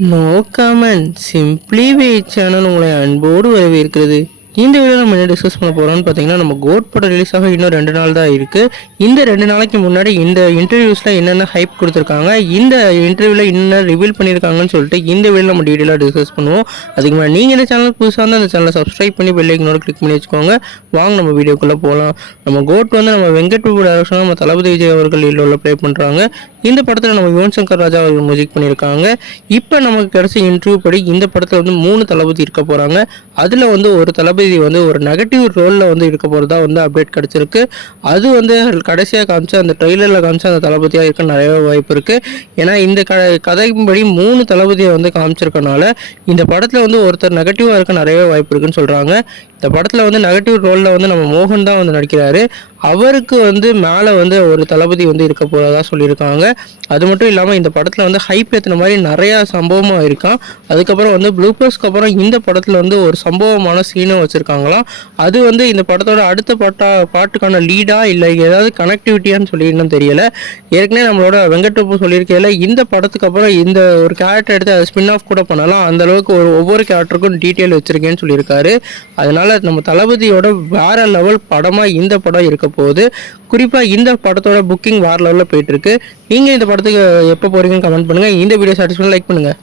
No comment simply வே channel உங்களை அன்போடு வரவேற்கிறது. இந்த வீடியோ நம்ம என்ன டிஸ்கஸ் பண்ண போகிறோம்னு பார்த்தீங்கன்னா, நம்ம கோட் படம் ரிலீஸ் ஆக இன்னும் 2 நாள் தான் இருக்குது. இந்த 2 நாளைக்கு முன்னாடி இந்த இன்டர்வியூஸில் என்னென்ன ஹைப் கொடுத்துருக்காங்க, இந்த இன்டர்வியூவில் என்ன ரிவீல் பண்ணியிருக்காங்கன்னு சொல்லிட்டு இந்த வீடியோ நம்ம டீட்டெயிலாக டிஸ்கஸ் பண்ணுவோம். அதுக்கு முன்னாடி நீங்கள் இந்த சேனல் புதுசாக இருந்தால் அந்த சேனலை சப்ஸ்கிரைப் பண்ணி பெல் ஐக்கனோட கிளிக் பண்ணி வச்சுக்கோங்க. வாங்க நம்ம வீடியோக்குள்ளே போகலாம். நம்ம கோட் வந்து நம்ம வெங்கட் பிரபு டைரக்ஷனாக நம்ம தளபதி விஜய் அவர்கள் ஹீரோவில் ப்ளே பண்ணுறாங்க. இந்த படத்தில் நம்ம யுவன் சங்கர் ராஜா அவர்கள் மியூசிக் பண்ணியிருக்காங்க. இப்போ நமக்கு கிடைச்ச இன்டர்வியூ படி இந்த படத்தில் வந்து 3 தளபதி இருக்க போகிறாங்க. அதில் வந்து ஒரு தளபதி வந்து ஒரு நெகட்டிவ் ரோலில் வந்து இருக்க போகிறதா வந்து அப்டேட் கிடச்சிருக்கு. அது வந்து கடைசியாக காமிச்ச அந்த ட்ரெய்லரில் காமிச்ச அந்த தளபதியாக இருக்க நிறைய வாய்ப்பு இருக்குது. ஏன்னா இந்த கதைப்படி 3 தளபதியை வந்து காமிச்சிருக்கனால இந்த படத்தில் வந்து ஒருத்தர் நெகட்டிவாக இருக்க நிறைய வாய்ப்பு இருக்குன்னு சொல்கிறாங்க. இந்த படத்தில் வந்து நெகட்டிவ் ரோலில் வந்து நம்ம மோகன் தான் வந்து நடிக்கிறாரு. அவருக்கு வந்து மேலே வந்து ஒரு தளபதி வந்து இருக்க போகிறதா சொல்லியிருக்காங்க. அது மட்டும் இல்லாமல் இந்த படத்தில் வந்து ஹைப் ஏற்றின மாதிரி நிறையா சம்பவமாக இருக்கான். அதுக்கப்புறம் வந்து ப்ளூபர்ஸ்க்கு அப்புறம் இந்த படத்தில் வந்து ஒரு சம்பவமான சீனும் வச்சுருக்காங்களாம். அது வந்து இந்த படத்தோட அடுத்த பாட்டுக்கான லீடா இல்லை ஏதாவது கனெக்டிவிட்டியான்னு சொல்லி இன்னும் தெரியலை. ஏற்கனவே நம்மளோட வெங்கட் பிரபு சொல்லியிருக்கையில இந்த படத்துக்கு அப்புறம் இந்த ஒரு கேரக்டர் எடுத்து அதை ஸ்பின் ஆஃப் கூட பண்ணலாம், அந்தளவுக்கு ஒவ்வொரு கேரக்டருக்கும் டீட்டெயில் வச்சுருக்கேன்னு சொல்லியிருக்காரு. அதனால் நம்ம தளபதியோட வேற லெவல் படமாக இந்த படம் இருக்க போகுது. குறிப்பாக இந்த படத்தோட புக்கிங் வேற லெவலில் போயிட்டு இருக்கு. நீங்கள் இந்த படத்துக்கு எப்போ போகிறீங்கன்னு கமெண்ட் பண்ணுங்கள். இந்த வீடியோ சாட்டிஸ்ஃபை லைக் பண்ணுங்கள்.